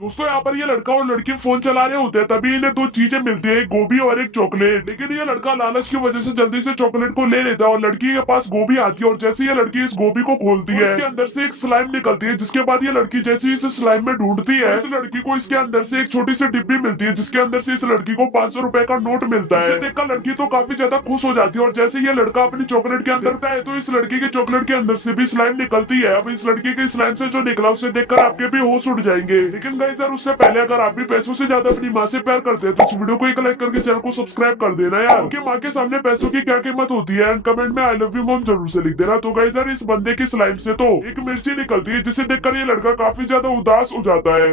दोस्तों यहाँ पर ये लड़का और लड़की फोन चला रहे होते हैं, तभी इन्हें दो चीजें मिलती है, एक गोभी और एक चॉकलेट। लेकिन ये लड़का लालच की वजह से जल्दी से चॉकलेट को ले लेता है और लड़की के पास गोभी आती है। और जैसे ये लड़की इस गोभी को खोलती है, इसके अंदर से एक स्लाइम निकलती है, जिसके बाद ये लड़की जैसे ही इस स्लाइम में ढूंढती है, इस लड़की को इसके अंदर से एक छोटी सी डिब्बी मिलती है, जिसके अंदर से इस लड़की को 500 रुपए का नोट मिलता है। इसे देखकर लड़की तो काफी ज्यादा खुश हो जाती है और जैसे ये लड़का अपनी चॉकलेट के अंदर आता है तो इस लड़की के चॉकलेट के अंदर से भी स्लाइम निकलती है। अब इस लड़की के स्लाइम से जो निकला उसे देखकर आपके भी होश उड़ जाएंगे। लेकिन गाइस यार, उससे पहले अगर आप भी पैसों से ज्यादा अपनी माँ से प्यार करते हैं तो इस वीडियो को एक लाइक करके चैनल को सब्सक्राइब कर देना यार, क्योंकि माँ के सामने पैसों की क्या कीमत होती है। एंड कमेंट में आई लव यू मॉम जरूर से लिख देना। तो गाइस यार, इस बंदे की स्लाइम से तो एक मिर्ची निकलती है, जिसे देखकर ये लड़का काफी ज्यादा उदास हो जाता है।